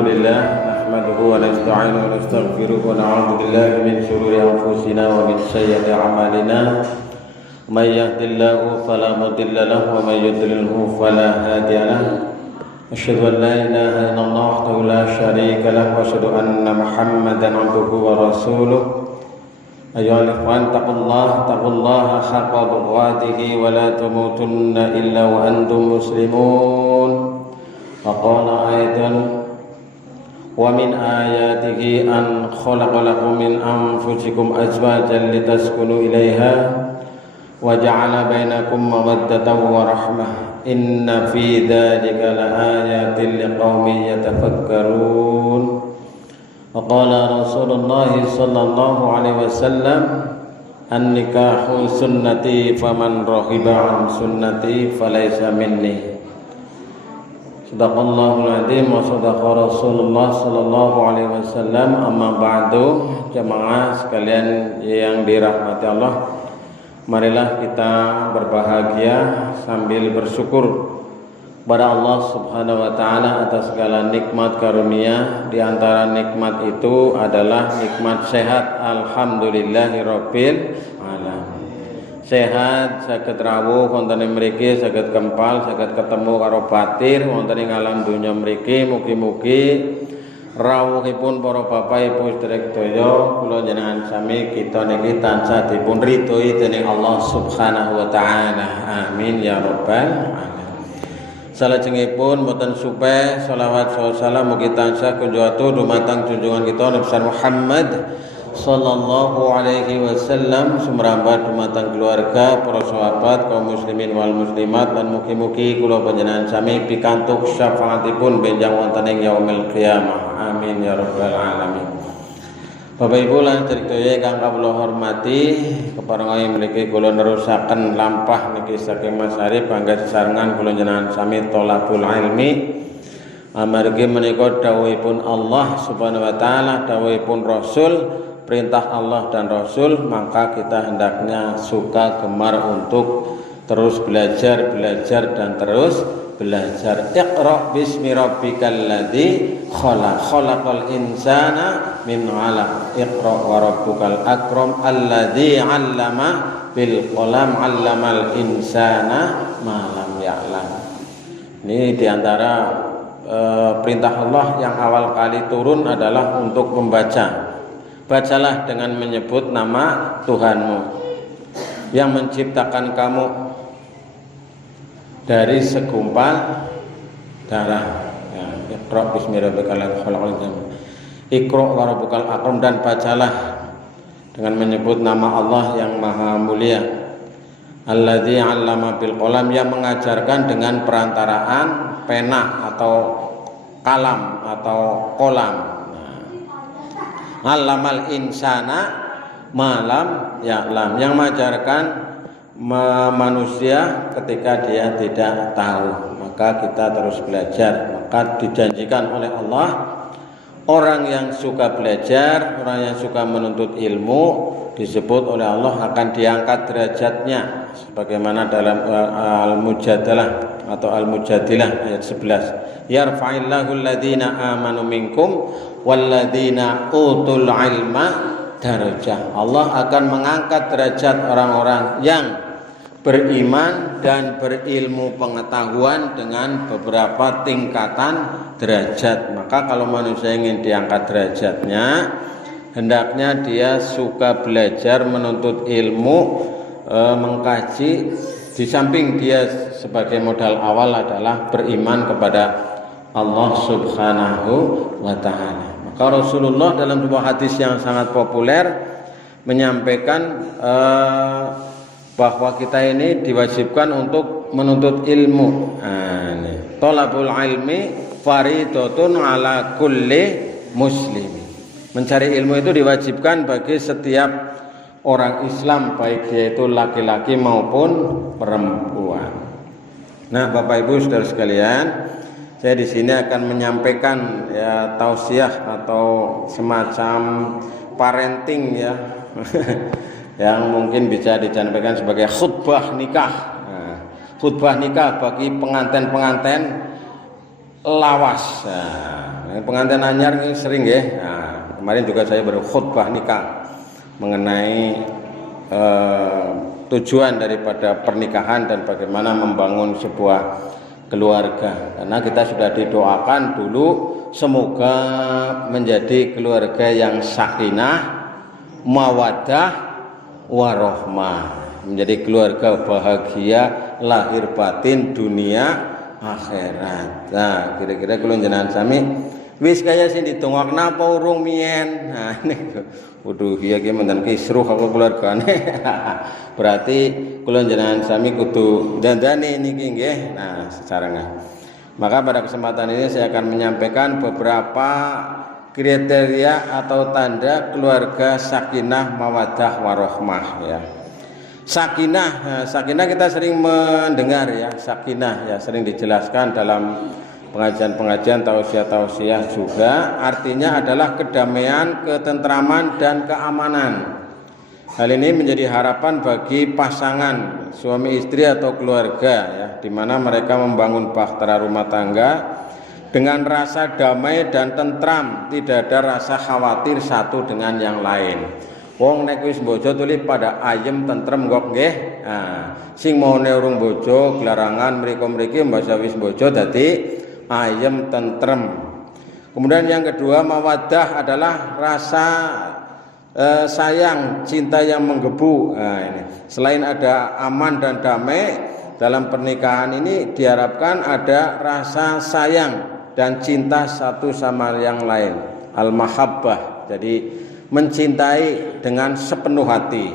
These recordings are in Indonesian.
Alhamdulillah nahmaduhu wa nasta'inuhu wa nastaghfiruhu wa na'udzu billahi min shururi anfusina wa min sayyiati a'malina. May yahdihillahu fala mudilla lahu wa may yudlilhu fala hadiya lahu. Asyhadu an la ilaha illallah wahdahu la syarika lahu wa asyhadu anna Muhammadan 'abduhu wa rasuluh. Ayyuhal ikhwan taqullaha haqqa tuqatih wa la tamutunna illa wa antum muslimun. Faqala aidan wa min ayatihi an khalaqa lakum min anfusikum azwajan litaskunu ilaiha wa ja'ala bainakum mawaddatan wa rahmah inna fi dzalika laayatin liqaumin yatafakkarun. Faqala Rasulullah sallallahu alaihi wasallam an-nikahu sunnati faman raghiba an sunnati falaysa minni. Sadaqallahul adzim wa sadaqa Rasulullah sallallahu alaihi wasallam. Amma ba'du, jamaah sekalian yang dirahmati Allah, marilah kita berbahagia sambil bersyukur kepada Allah Subhanahu wa taala atas segala nikmat karunia. Di antara nikmat itu adalah nikmat sehat. Alhamdulillahirabbil alamin. Sehat, saged rawuh wonten ing mriki, saged kempal, saged ketemu karo batir wonten ing alam donya mriki. Mugi-mugi rawuhipun para bapak ibu sedherek sedaya kula jenengan sami kita niki tansah dipun ridhoi dening Allah Subhanahu wa taala. Amin ya rabbal alamin. Salajengipun mboten supe selawat salam mugi tansah kunjung dumateng junjungan kita Nabi Muhammad sallallahu alaihi wasallam, sumrambat dumateng keluarga, para sahabat, kaum muslimin wal muslimat, dan mugi-mugi kula panjenengan sami pikantuk syafaatipun benjang wonten ing yaumil qiyamah. Amin ya rabbal alamin. Bapak Ibu lan sedherek kang kula hormati, keparenga mriki kula nerusaken lampah niki saking Mas Arif bangga sesarengan kula jenengan sami thalabul ilmi. Amargi menika dawuhipun Allah Subhanahu wa taala, dawuhipun Rasul, perintah Allah dan Rasul, maka kita hendaknya suka gemar untuk terus belajar dan terus belajar. Iqra bismi rabbikal ladzi khalaq, khalaqal insana min 'alaq. Iqra wa rabbukal akram alladzi 'allama bil qalam 'allamal insana ma lam ya'lam. Ini diantara perintah Allah yang awal kali turun adalah untuk membaca. Bacalah dengan menyebut nama Tuhanmu yang menciptakan kamu dari segumpal darah. Iqra bismi rabbikal ladzi khalaq. Iqra wa rabbukal akram, dan bacalah dengan menyebut nama Allah yang maha mulia. Alladzi 'allama bil qalam, yang mengajarkan dengan perantaraan pena atau kalam atau kolam. Allamal insana malam ya'lam, yang mengajarkan manusia ketika dia tidak tahu, maka kita terus belajar. Maka dijanjikan oleh Allah, orang yang suka belajar, orang yang suka menuntut ilmu, disebut oleh Allah akan diangkat derajatnya, sebagaimana dalam Al-Mujadalah atau Al-Mujadilah ayat 11. Yarfa'illahu alladhina amanu minkum walladzina utul ilma darajah. Allah akan mengangkat derajat orang-orang yang beriman dan berilmu pengetahuan dengan beberapa tingkatan derajat. Maka kalau manusia ingin diangkat derajatnya, hendaknya dia suka belajar, menuntut ilmu, mengkaji. Di samping dia sebagai modal awal adalah beriman kepada Allah Subhanahu wa ta'ala. Maka Rasulullah dalam sebuah hadis yang sangat populer menyampaikan bahwa kita ini diwajibkan untuk menuntut ilmu. Thalabul ilmi faridatun ala kulli muslim. Mencari ilmu itu diwajibkan bagi setiap orang Islam, baik dia itu laki-laki maupun perempuan. Nah, Bapak Ibu saudara sekalian, saya di sini akan menyampaikan ya tausiah atau semacam parenting ya yang mungkin bisa disampaikan sebagai khutbah nikah. Khutbah nikah bagi pengantin-pengantin lawas. Nah, pengantin anyar ini sering ya. Nah, kemarin juga saya berkhutbah nikah mengenai tujuan daripada pernikahan dan bagaimana membangun sebuah keluarga. Karena kita sudah didoakan dulu semoga menjadi keluarga yang sakinah, mawaddah, warohmah, menjadi keluarga bahagia lahir batin dunia akhirat. Nah, kira-kira kula jenengan sami wis kaya sing ditongak napa urung mien. Nah, niku waduh iya ki menten kisruh aku keluargane. Berarti kula jenengan sami kudu dandani niki nggih. Nah, secaranya. Maka pada kesempatan ini saya akan menyampaikan beberapa kriteria atau tanda keluarga sakinah mawaddah warohmah ya. Sakinah kita sering mendengar ya, sakinah ya sering dijelaskan dalam pengajian-pengajian tausiah juga, artinya adalah kedamaian, ketentraman dan keamanan. Hal ini menjadi harapan bagi pasangan suami istri atau keluarga ya, di mana mereka membangun bahtera rumah tangga dengan rasa damai dan tentram, tidak ada rasa khawatir satu dengan yang lain. Wong nek wis bojo tuli pada ayem tentrem kok nggih. Nah, sing maune urung bojo glarangan mriko-mriki mbasa wis bojo dadi ayem tentrem. Kemudian yang kedua mawaddah adalah rasa sayang, cinta yang menggebu. Nah, ini. Selain ada aman dan damai dalam pernikahan ini diharapkan ada rasa sayang dan cinta satu sama yang lain. Al-mahabbah. Jadi mencintai dengan sepenuh hati.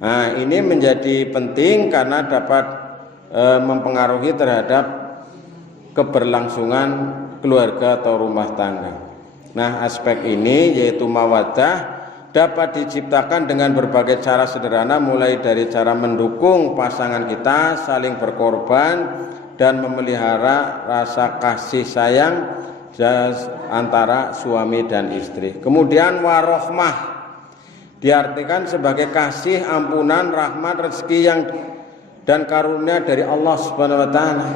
Nah, ini menjadi penting karena dapat mempengaruhi terhadap keberlangsungan keluarga atau rumah tangga. Nah, aspek ini yaitu mawaddah dapat diciptakan dengan berbagai cara sederhana, mulai dari cara mendukung pasangan kita, saling berkorban dan memelihara rasa kasih sayang antara suami dan istri. Kemudian warohmah diartikan sebagai kasih, ampunan, rahmat, rezeki yang dan karunia dari Allah Subhanahu wa taala.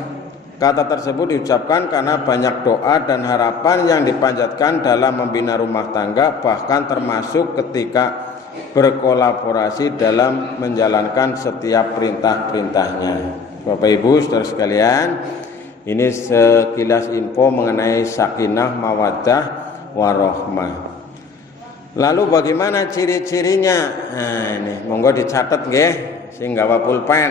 Kata tersebut diucapkan karena banyak doa dan harapan yang dipanjatkan dalam membina rumah tangga, bahkan termasuk ketika berkolaborasi dalam menjalankan setiap perintah-perintahnya. Bapak Ibu saudara sekalian, ini sekilas info mengenai sakinah mawaddah warohmah. Lalu bagaimana ciri-cirinya? Nah, ini monggo dicatat nggih, sing gawa pulpen.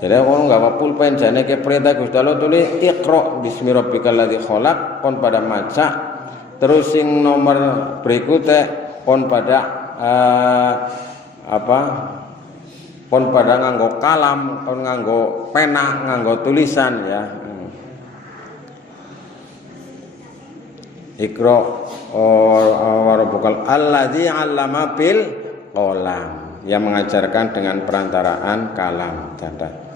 Jadi orang gawa pulpen jane ke perintah Gusti Allah tulis Iqra bismi rabbikal ladzi khalaq, kon pada maca. Terus sing nomor berikutnya kon pada kon pada nganggo kalam, kon nganggo pena, nganggo tulisan ya. Iqra wa rabbukal alladzi 'allama bil qalam, yang mengajarkan dengan perantaraan kalam catat.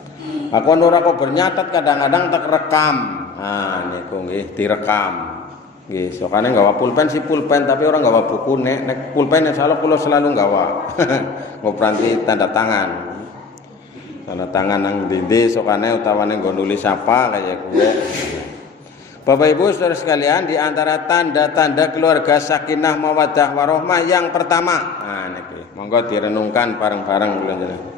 Aku ora kok bernyatet kadang-kadang tak rekam. Ah niku nggih direkam. Nggih, sokane nggawa pulpen si pulpen tapi orang nggawa buku nek pulpen insyaallah kula selalu nggawa. Ngopranti tanda tangan. Tanda tangan nang dindi sokane utawane nggo nulis apa kaya gue. Bapak Ibu saudara sekalian, di antara tanda-tanda keluarga sakinah mawaddah warohmah yang pertama, nah niki monggo direnungkan bareng-bareng kula jenengan.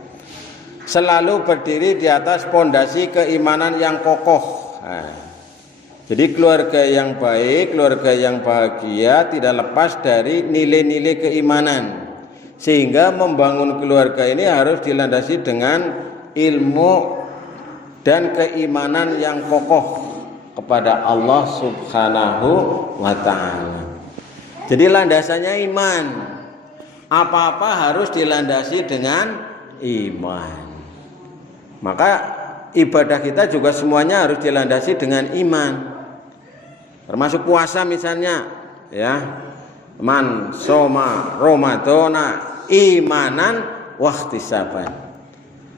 Selalu berdiri di atas pondasi keimanan yang kokoh. Nah, jadi keluarga yang baik, keluarga yang bahagia tidak lepas dari nilai-nilai keimanan. Sehingga membangun keluarga ini harus dilandasi dengan ilmu dan keimanan yang kokoh kepada Allah Subhanahu wa ta'ala. Jadi landasannya iman. Apa-apa harus dilandasi dengan iman. Maka ibadah kita juga semuanya harus dilandasi dengan iman. Termasuk puasa misalnya, ya. Man soma Ramadana imanan wahtisaban.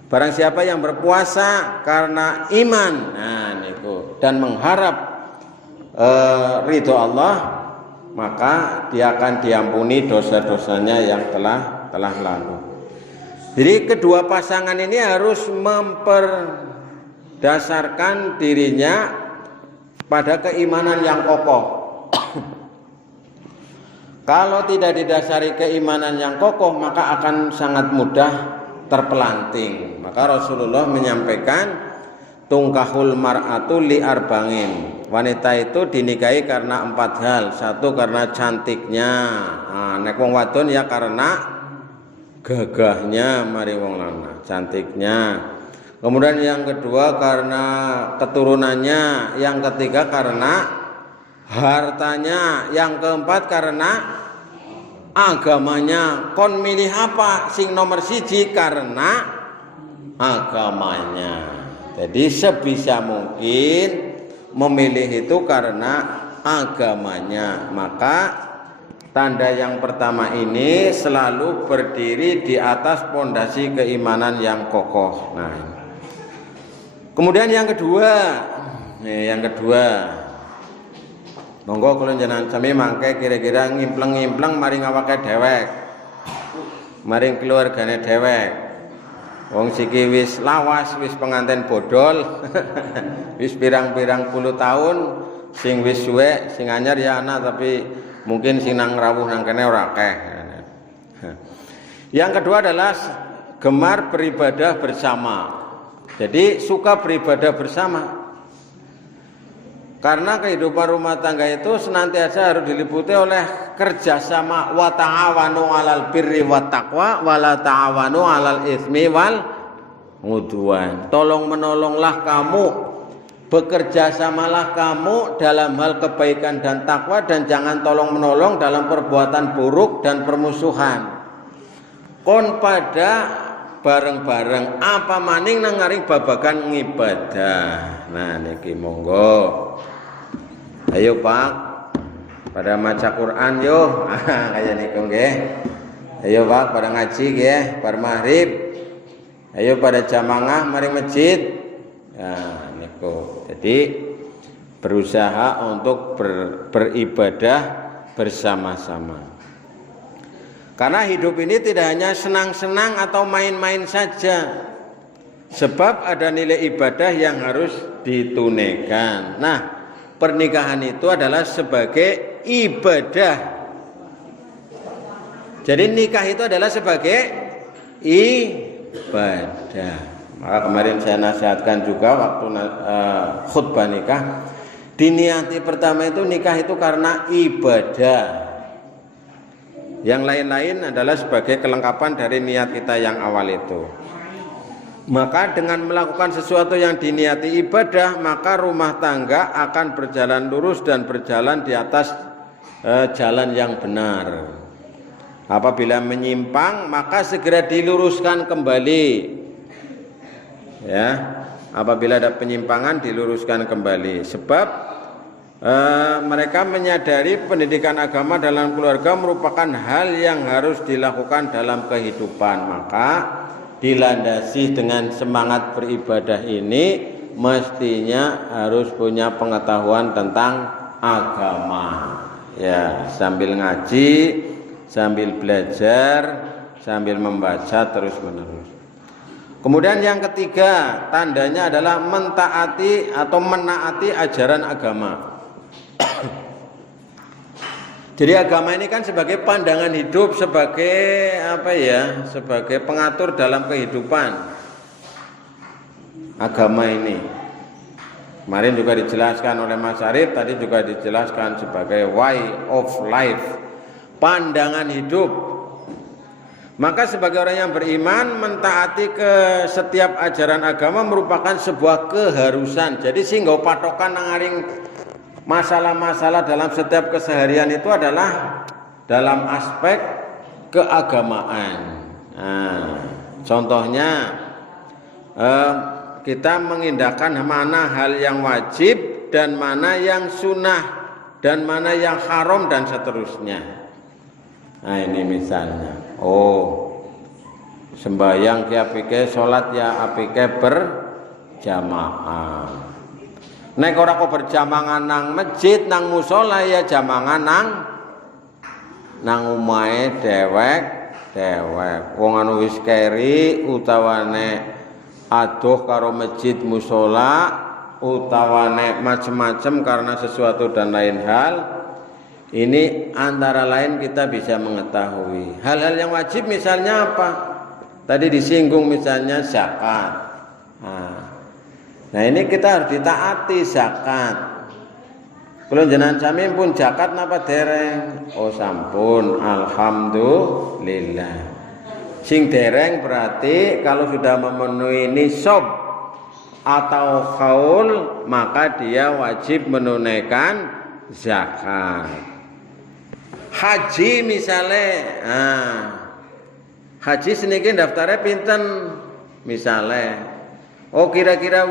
Barang siapa yang berpuasa karena iman, nah niku, dan mengharap ridho Allah, maka dia akan diampuni dosa-dosanya yang telah lalu. Jadi kedua pasangan ini harus dasarkan dirinya pada keimanan yang kokoh. Kalau tidak didasari keimanan yang kokoh, maka akan sangat mudah terpelanting. Maka Rasulullah menyampaikan tungkahul mar'atu li arba'in. Wanita itu dinikahi karena 4 hal. 1 karena cantiknya. Nek wong wadon ya karena gagahnya mari wong lanang, cantiknya. Kemudian yang kedua karena keturunannya, yang ketiga karena hartanya, yang keempat karena agamanya. Kon milih apa? Sing nomor 1 karena agamanya. Jadi sebisa mungkin memilih itu karena agamanya. Maka tanda yang pertama ini selalu berdiri di atas pondasi keimanan yang kokoh. Nah, kemudian yang kedua, monggo kula jenengan sami mangke kira-kira ngimpleng-ngimpleng maring awake dhewek, maring keluargane dhewek. Wong siki wis lawas, wis penganten bodol, wis pirang-pirang puluh tahun, sing wis suwe, sing anyar ya ana, tapi mungkin sing nang rawuh nang kene ora akeh. Yang kedua adalah gemar beribadah bersama. Jadi suka beribadah bersama. Karena kehidupan rumah tangga itu senantiasa harus diliputi oleh kerjasama. Wa ta'awanu 'alal birri wat taqwa wa la ta'awanu 'alal itsmi wal udwan. Tolong menolonglah kamu, bekerja samalah kamu dalam hal kebaikan dan takwa, dan jangan tolong menolong dalam perbuatan buruk dan permusuhan. Kon pada bareng-bareng apa maning nang ngaring babagan ngibadah. Nah niki monggo. Ayo Pak, pada maca Quran yo. Kaya niku nggih. Ayo Pak pada ngaji nggih, bar maghrib. Ayo pada jamaah mari masjid. Nah niku. Jadi berusaha untuk beribadah bersama-sama. Karena hidup ini tidak hanya senang-senang atau main-main saja. Sebab ada nilai ibadah yang harus ditunaikan. Nah, pernikahan itu adalah sebagai ibadah. Jadi nikah itu adalah sebagai ibadah. Maka kemarin saya nasihatkan juga waktu khutbah nikah, diniati pertama itu nikah itu karena ibadah. Yang lain-lain adalah sebagai kelengkapan dari niat kita yang awal itu. Maka dengan melakukan sesuatu yang diniati ibadah, maka rumah tangga akan berjalan lurus dan berjalan di atas jalan yang benar. Apabila menyimpang, maka segera diluruskan kembali. Ya, apabila ada penyimpangan diluruskan kembali. Sebab mereka menyadari pendidikan agama dalam keluarga merupakan hal yang harus dilakukan dalam kehidupan. Maka dilandasi dengan semangat beribadah ini mestinya harus punya pengetahuan tentang agama. Ya, sambil ngaji, sambil belajar, sambil membaca terus-menerus. Kemudian yang ketiga, tandanya adalah mentaati atau menaati ajaran agama. Jadi agama ini kan sebagai pandangan hidup, sebagai apa ya, sebagai pengatur dalam kehidupan. Agama ini kemarin juga dijelaskan oleh Mas Arif, tadi juga dijelaskan sebagai way of life, pandangan hidup. Maka sebagai orang yang beriman, mentaati ke setiap ajaran agama merupakan sebuah keharusan. Jadi sehingga patokan nangaring masalah-masalah dalam setiap keseharian itu adalah dalam aspek keagamaan. Nah, contohnya kita mengindahkan mana hal yang wajib dan mana yang sunnah dan mana yang haram dan seterusnya. Nah ini misalnya, sembahyang ki apike, salat ya apike berjamaah. Nek ora kok berjamaah nang masjid, nang musala ya jamaah nang omahe dewek. Wong anu wis keri utawane adoh karo masjid musola utawane macam-macam karena sesuatu dan lain hal, ini antara lain kita bisa mengetahui hal-hal yang wajib. Misalnya apa? Tadi disinggung misalnya zakat. Nah ini kita harus ditaati zakat. Kalau jenengan sami pun zakat napa dereng? Oh sampun, alhamdulillah. Sing dereng berarti kalau sudah memenuhi nisab atau haul maka dia wajib menunaikan zakat. Haji misalnya, haji seniki daftarnya pinten misalnya. Oh kira-kira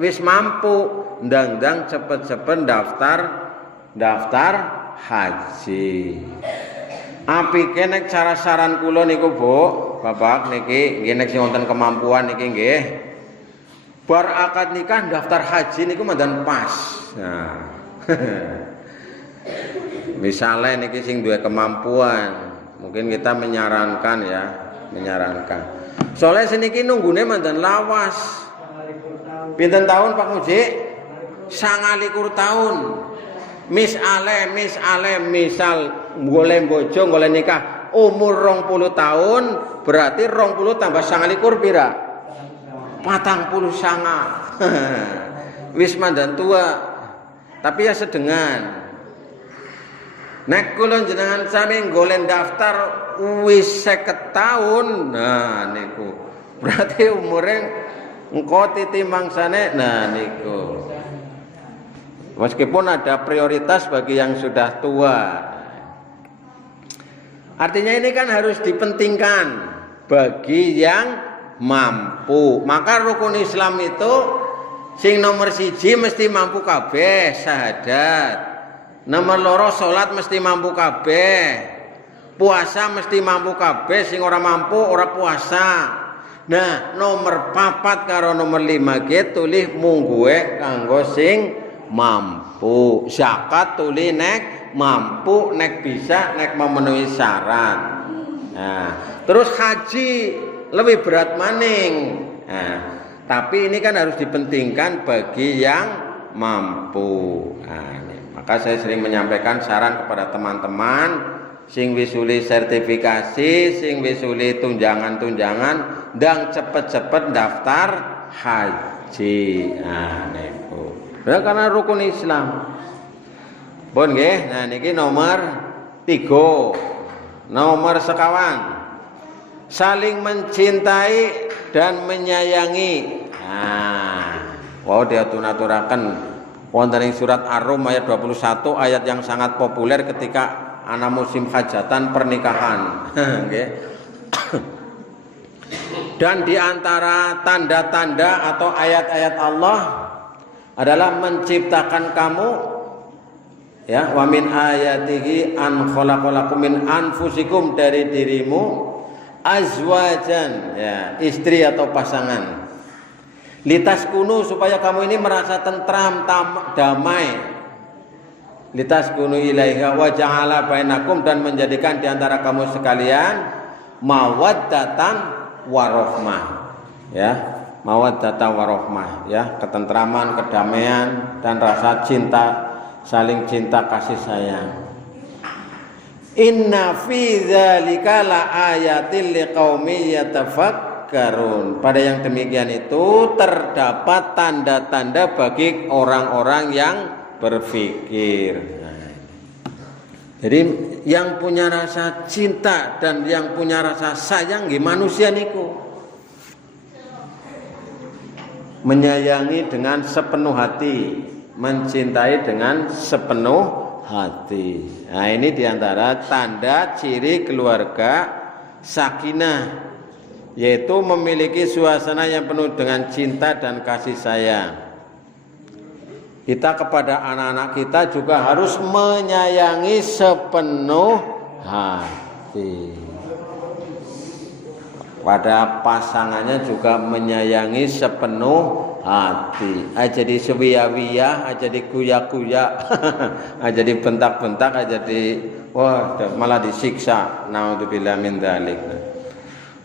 wis mampu ndang-ndang cepet-cepet daftar haji. Apike nek cara saran kula niku Bu, Bapak niki nggih nek sing wonten kemampuan niki nggih. Bar akad nikah daftar haji niku mandan pas. Nah. Misalnya niki sing duwe kemampuan, mungkin kita menyarankan. Soalnya seniki nunggune mandan lawas. Pinten tahun Pak Muji? 29 tahun. Misale misal golek bojo golek nikah umur 20 tahun, berarti 20 tambah 29 pira? 49. Wis mandan tua. Tapi ya sedengan. Nek kula jenengan sami golek daftar wis 50 tahun. Nah niku. Berarti umure engko titi mangsane. Nah niku. Meskipun ada prioritas bagi yang sudah tua. Artinya ini kan harus dipentingkan bagi yang mampu. Maka rukun Islam itu sing nomor 1 mesti mampu kabeh syahadat. Nomor 2 salat mesti mampu kabeh. Puasa mesti mampu kabeh, sing ora mampu ora puasa. Nah, nomor 4 karo nomor 5 ge tulih mungguhe kanggo sing mampu. Zakat tulih nek mampu, nek bisa, nek memenuhi syarat. Nah, terus haji lebih berat maning. Nah, tapi ini kan harus dipentingkan bagi yang mampu. Nah, maka saya sering menyampaikan saran kepada teman-teman sing wisuli sertifikasi, sing wisuli tunjangan-tunjangan, ndang cepet-cepet daftar haji. Nah niku. Karena rukun Islam. Pun nggih, nah niki nomor 3. Nomor sekawan. Saling mencintai dan menyayangi. Nah, wow diatur-aturaken wonten ing surat Ar-Rum ayat 21, ayat yang sangat populer ketika ana musim hajatan pernikahan. Dan di antara tanda-tanda atau ayat-ayat Allah adalah menciptakan kamu, ya, wa min ayatihi an khalaqalakum min anfusikum, dari dirimu, azwajan, ya, istri atau pasangan, litaskunu, supaya kamu ini merasa tentram, damai, litaskunu ilaiha wa ja'ala bainakum, dan menjadikan di antara kamu sekalian mawaddatan warahmah, ya, mawaddatan warahmah, ya, ketentraman, kedamaian dan rasa cinta, saling cinta kasih sayang. Inna fi dzalika la ayatil liqaumi yatafakkarun. Pada yang demikian itu terdapat tanda-tanda bagi orang-orang yang berpikir. Jadi yang punya rasa cinta dan yang punya rasa sayang nggih manusia niku. Menyayangi dengan sepenuh hati, mencintai dengan sepenuh hati. Nah, ini diantara tanda ciri keluarga sakinah, yaitu memiliki suasana yang penuh dengan cinta dan kasih sayang. Kita kepada anak-anak kita juga harus menyayangi sepenuh hati. Pada pasangannya juga menyayangi sepenuh hati. Aja di sewiya-wiya, aja di kuya-kuya, aja di bentak-bentak, aja di malah disiksa. Naudzubillah min dzalik.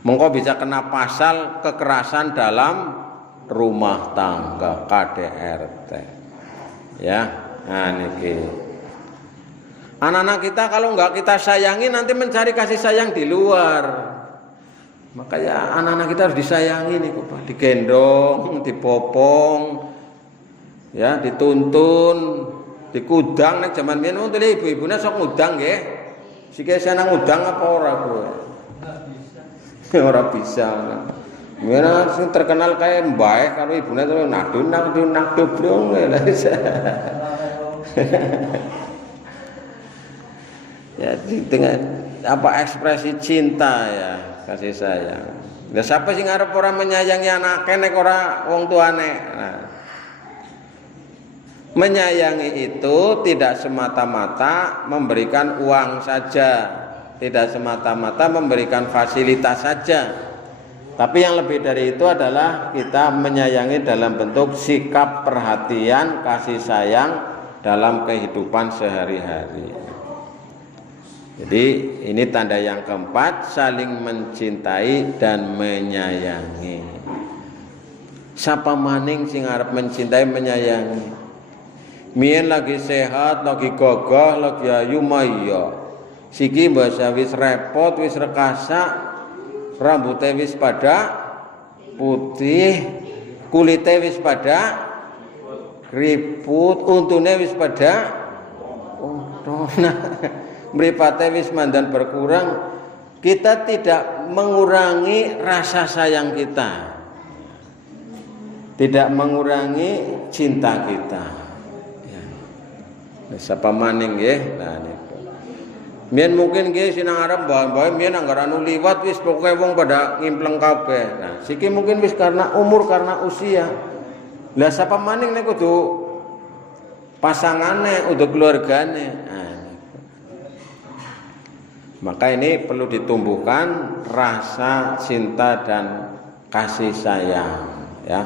Mengko bisa kena pasal kekerasan dalam rumah tangga KDRT. Ya, nah niki. Anak-anak kita kalau enggak kita sayangi nanti mencari kasih sayang di luar. Makanya anak-anak kita harus disayangi nih, Pak. Digendong, dipopong, ya, dituntun, dikudang nek jaman biyen wong ibu-ibune sok ngudang nggih. Siki seneng ngudang apa ora kowe? Ora bisa. Mira sing terkenal kayak mbae karo ibune terus nakdu blong lha. Ya dengan apa ekspresi cinta ya, kasih sayang. Lah siapa sing arep ora menyayangi anake nek ora wong tuane. Nah, menyayangi itu tidak semata-mata memberikan uang saja, tidak semata-mata memberikan fasilitas saja. Tapi yang lebih dari itu adalah kita menyayangi dalam bentuk sikap perhatian, kasih sayang dalam kehidupan sehari-hari. Jadi ini tanda yang keempat, saling mencintai dan menyayangi. Siapa maning sing arep mencintai menyayangi. Mien lagi sehat, lagi gagah, lagi ayu maya. Siki mbasa wis repot, wis rekasa, rambutnya wis pada putih, kulitnya wis pada keriput, untune wis pada mripate wis mandan berkurang, kita tidak mengurangi rasa sayang kita, tidak mengurangi cinta kita. Ya. Siapa maning nggih? Nah niku. Mien mungkin nggih sinang arep bae mien anggere anu liwat wis pokoke wong pada ngimpleng kabeh. Nah, siki mungkin wis karena umur, karena usia. Lah siapa maning nek kudu pasangane, kudu keluargane. Nah, maka ini perlu ditumbuhkan rasa cinta dan kasih sayang, ya.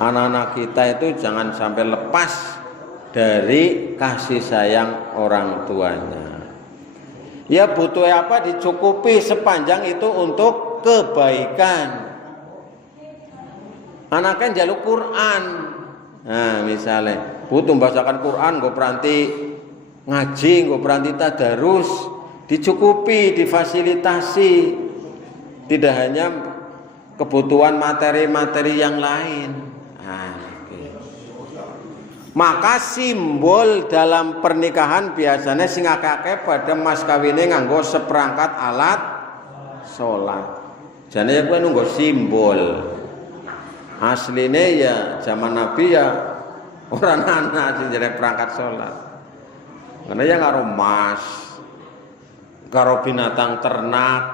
Anak-anak kita itu jangan sampai lepas dari kasih sayang orang tuanya. Ya butuh apa dicukupi sepanjang itu untuk kebaikan. Anaknya njaluk Quran. Nah, misalnya butuh membacakan Quran, gue peranti ngaji, gue peranti tadarus. Dicukupi, difasilitasi, tidak hanya kebutuhan materi-materi yang lain. Nah, okay. Maka simbol dalam pernikahan biasanya sing akeh-akeh pada mas kawine nganggo seperangkat alat sholat. Jane ya kuwi nunggu simbol. Asline ya zaman Nabi ya orang anak sing jare perangkat sholat. Karena ya karo mas, karo binatang ternak.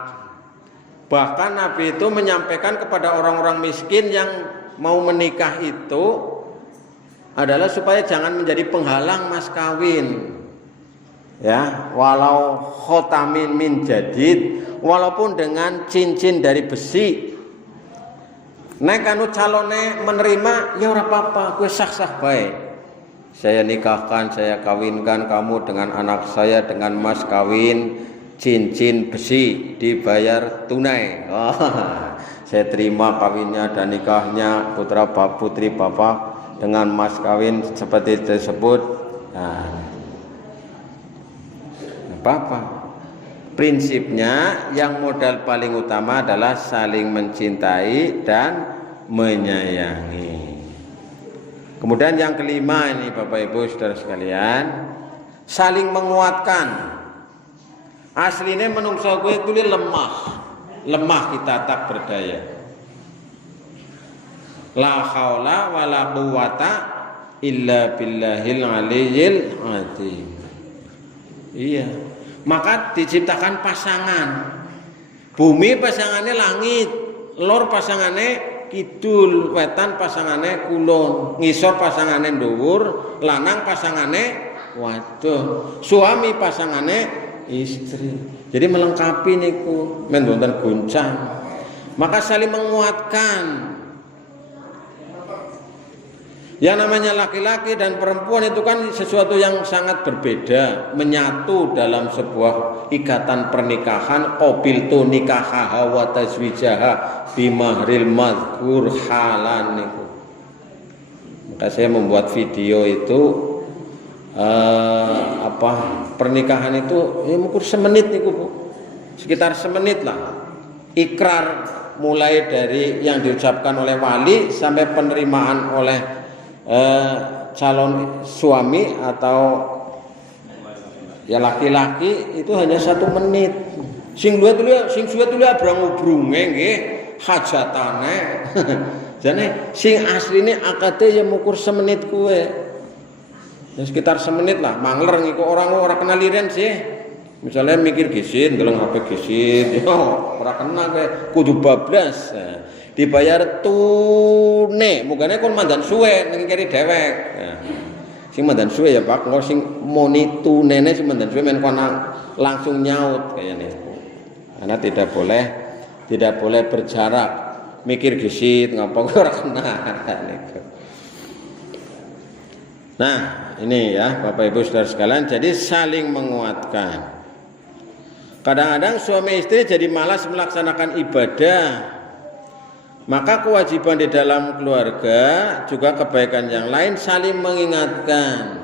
Bahkan Nabi itu menyampaikan kepada orang-orang miskin yang mau menikah itu adalah supaya jangan menjadi penghalang mas kawin. Ya, walau khotamin min jadid, walaupun dengan cincin dari besi. Nek anu calone menerima ya ora apa-apa, kowe sah-sah bae. Saya nikahkan, saya kawinkan kamu dengan anak saya dengan mas kawin cincin besi, dibayar tunai. Saya terima kawinnya dan nikahnya putra putri bapak dengan mas kawin seperti tersebut. Nah, apa-apa. Prinsipnya yang modal paling utama adalah saling mencintai dan menyayangi. Kemudian yang kelima ini Bapak Ibu Saudara sekalian, saling menguatkan. Aslinya menungso gue itu lemah kita tak berdaya. La haula wala quwata illa billahil aliyyil azim. Iya. Maka diciptakan pasangan. Bumi pasangannya langit, lor pasangannya kidul, wetan pasangannya kulon, ngisor pasangannya dhuwur, lanang pasangannya waduh, suami pasangannya istri. Jadi melengkapi niku, men wonten goncang. Maka saling menguatkan. Yang namanya laki-laki dan perempuan itu kan sesuatu yang sangat berbeda, menyatu dalam sebuah ikatan pernikahan. Qabiltu nikahaha wa tazwijaha bimahril madhkur halan niku. Maka saya membuat video itu pernikahan itu ya mungkin semenit nih Bu. Sekitar semenit lah. Ikrar mulai dari yang diucapkan oleh wali sampai penerimaan oleh calon suami atau ya laki-laki itu hanya 1 menit. Sing suwe tuh abrang-ubrunge nggih hajatane. Jane sing asline akade ya mukur semenit kuwe. Ya sekitar semenit lah, mangler ngiku orang kenal liren sih. Misalnya mikir gisin, deleng HP gisin, yo ora kena kowe kudu bablas. Dibayar tune, mugane kon mandan suwe ning kiri dewek. Sing mandan suwe ya Pak, engko sing moni tunene sing mandan suwe men kono langsung nyaut kayane. Karena tidak boleh berjarak. Mikir gisit ngapa ora kena. Nah, ini ya Bapak Ibu Saudara sekalian, jadi saling menguatkan. Kadang-kadang suami istri jadi malas melaksanakan ibadah. Maka kewajiban di dalam keluarga juga kebaikan yang lain saling mengingatkan.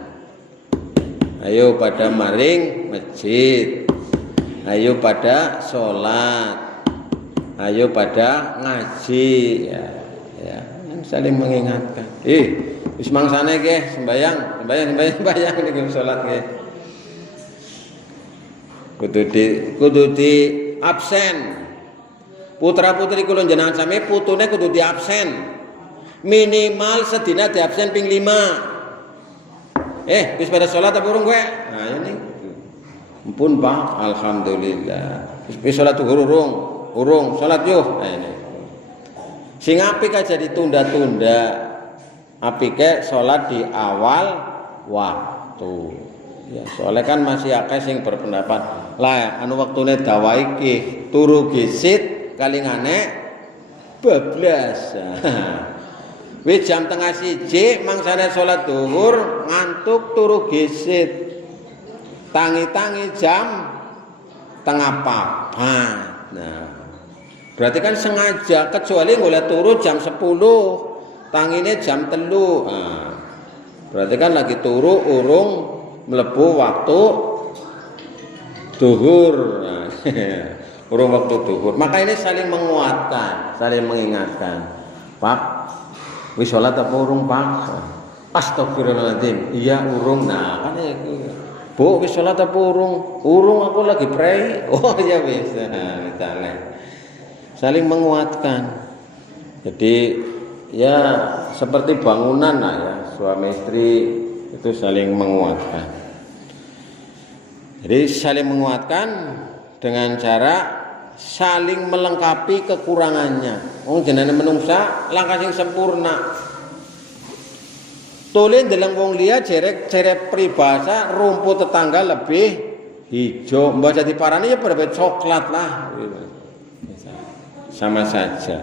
Ayo pada maring masjid. Ayo pada sholat. Ayo pada ngaji ya, saling mengingatkan. Wis mangsane nggih sembayang niki salat nggih. Kudu di absen. Putra-putri kula jenengan sami putune kudu di absen. Minimal sedina di absen ping 5. Wis pada salat apa urung kowe? Nah, ini. Ampun Pak, alhamdulillah. Wis salat urung salat yo. Nah, ini. Sing apik aja ditunda-tunda. Apike salat di awal waktu. Ya, soalnya kan masih akeh sing berpendapat, lah anu waktune dawa iki turu gisit kalingane bablas. Wis jam 12:30 mangsane salat zuhur ngantuk turu gisit. Tangi-tangi jam 3:30. Nah, berarti kan sengaja, kecuali golek turu jam 10, tangine jam 3. Nah, berarti kan lagi turu urung mlebu waktu zuhur. Nah, urung waktu zuhur. Maka ini saling menguatkan, saling mengingatkan. Pak, wis salat apa urung, Pak? Astagfirullahaladzim. Iya urung. Nah, kan Bu, wis salat apa urung? Urung, aku lagi pray. Oh ya wis. Nah, misalnya saling menguatkan. Jadi ya seperti bangunan lah ya, suami istri itu saling menguatkan. Jadi saling menguatkan dengan cara saling melengkapi kekurangannya. Wong jenenge menungsa langkah sing sempurna. Tole ndeleng wong liya jerek peribahasa rumput tetangga lebih hijau. Mbak jadi parani ya pada coklat lah. Sama saja.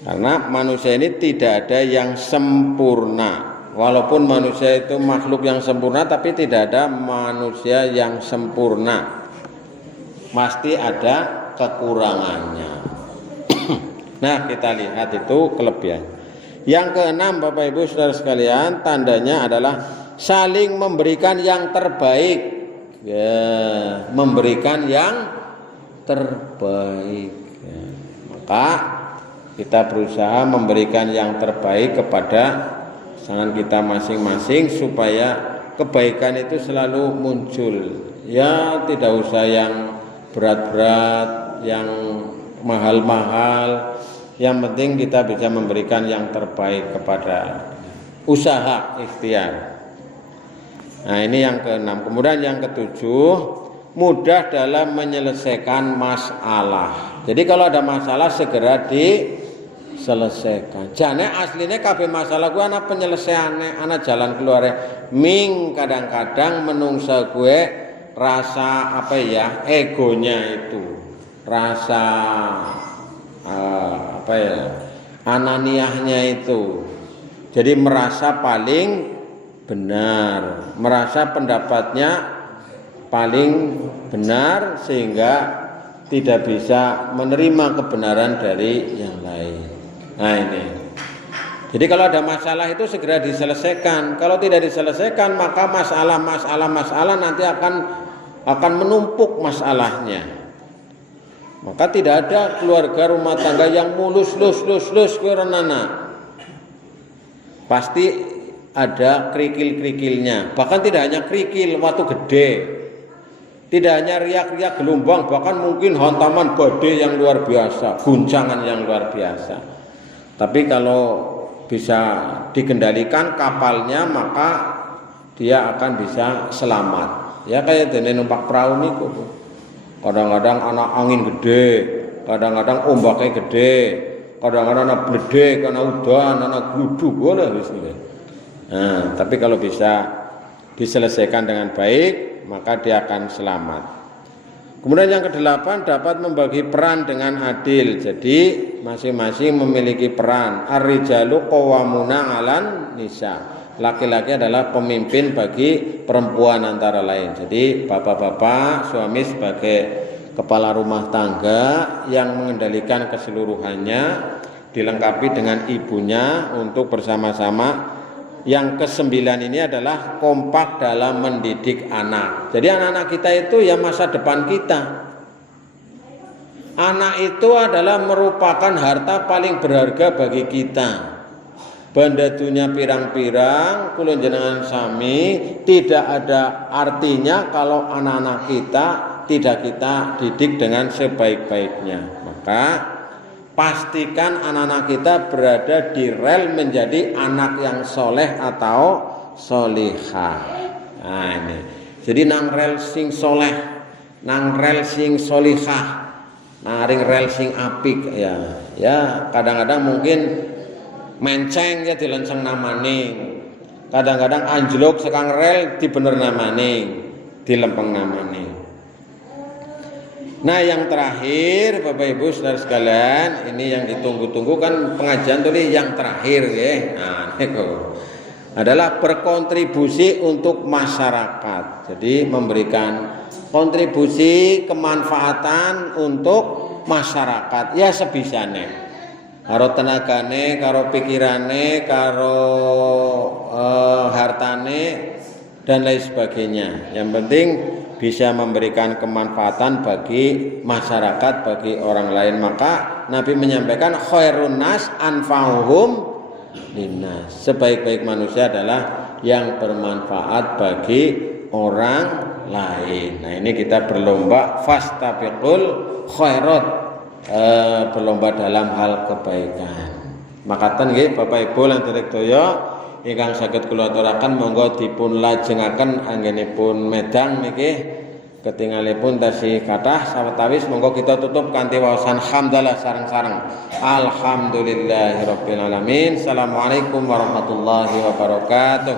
Karena manusia ini tidak ada yang sempurna. Walaupun manusia itu makhluk yang sempurna, tapi tidak ada manusia yang sempurna. Pasti ada kekurangannya. Nah, kita lihat itu kelebihan. Yang keenam, Bapak Ibu Saudara sekalian, tandanya adalah saling memberikan yang terbaik. Ya, memberikan yang terbaik. Ya. Maka kita berusaha memberikan yang terbaik kepada pasangan kita masing-masing supaya kebaikan itu selalu muncul. Ya, tidak usah yang berat-berat, yang mahal-mahal. Yang penting kita bisa memberikan yang terbaik kepada usaha ikhtiar. Nah, ini yang keenam. Kemudian yang ketujuh, mudah dalam menyelesaikan masalah. Jadi kalau ada masalah segera diselesaikan. Jane aslinya kabeh masalah gue anak penyelesaiannya, anak jalan keluarnya. Ming kadang-kadang menungsa gue rasa apa ya, egonya itu, rasa apa ya, ananiahnya itu. Jadi merasa paling benar, merasa pendapatnya paling benar sehingga tidak bisa menerima kebenaran dari yang lain. Nah, ini Jadi kalau ada masalah itu segera diselesaikan. Kalau tidak diselesaikan maka masalah nanti akan menumpuk masalahnya. Maka tidak ada keluarga rumah tangga yang mulus kuranana. Pasti ada kerikil-kerikilnya. Bahkan tidak hanya kerikil, waktu gede. Tidak hanya riak-riak gelombang, bahkan mungkin hantaman badai yang luar biasa, guncangan yang luar biasa. Tapi kalau bisa dikendalikan kapalnya maka dia akan bisa selamat. Ya kayak dene numpak perahu niku. Kadang-kadang ana angin gede, kadang-kadang ombaknya gede, kadang-kadang ana bledek, ana udan, ana gluduk ngono wis. Nah, tapi kalau bisa diselesaikan dengan baik, maka dia akan selamat. Kemudian yang kedelapan, dapat membagi peran dengan adil. Jadi masing-masing memiliki peran. Ar-rijalu qawwamuna 'alan nisa. Laki-laki adalah pemimpin bagi perempuan antara lain. Jadi bapak-bapak, suami sebagai kepala rumah tangga yang mengendalikan keseluruhannya, dilengkapi dengan ibunya untuk bersama-sama. Yang kesembilan ini adalah kompak dalam mendidik anak. Jadi anak-anak kita itu ya masa depan kita. Anak itu adalah merupakan harta paling berharga bagi kita. Bandadunya pirang-pirang, kula jenengan sami, tidak ada artinya kalau anak-anak kita tidak kita didik dengan sebaik-baiknya. Maka pastikan anak-anak kita berada di rel menjadi anak yang soleh atau solihah. Nah ini. Jadi nang rel sing soleh, nang rel sing solihah, naring rel sing apik ya. Ya kadang-kadang mungkin menceng ya dilenseng namaning. Kadang-kadang anjlok sekang rel dibener namaning, dilempeng namaning. Nah yang terakhir Bapak Ibu Saudara sekalian, ini yang ditunggu-tunggu kan pengajian tuh yang terakhir ya. Nah, itu adalah berkontribusi untuk masyarakat. Jadi memberikan kontribusi kemanfaatan untuk masyarakat ya sebisanya. Karo tenagane, karo pikirane, karo hartane dan lain sebagainya. Yang penting bisa memberikan kemanfaatan bagi masyarakat, bagi orang lain. Maka Nabi menyampaikan khairun nas anfa'uhum linnas. Sebaik-baik manusia adalah yang bermanfaat bagi orang lain. Nah, ini kita berlomba fastabiqul khairat, berlomba dalam hal kebaikan. Makaten nggih Bapak Ibu lan sedaya ingkang saged kula aturaken monggo dipun lajengaken anggenipun medang niki ketingalipun tasih kathah sawetawis monggo kita tutup kanthi waosan hamdalah sareng-sareng alhamdulillahirabbil alamin. Assalamualaikum warahmatullahi wabarakatuh.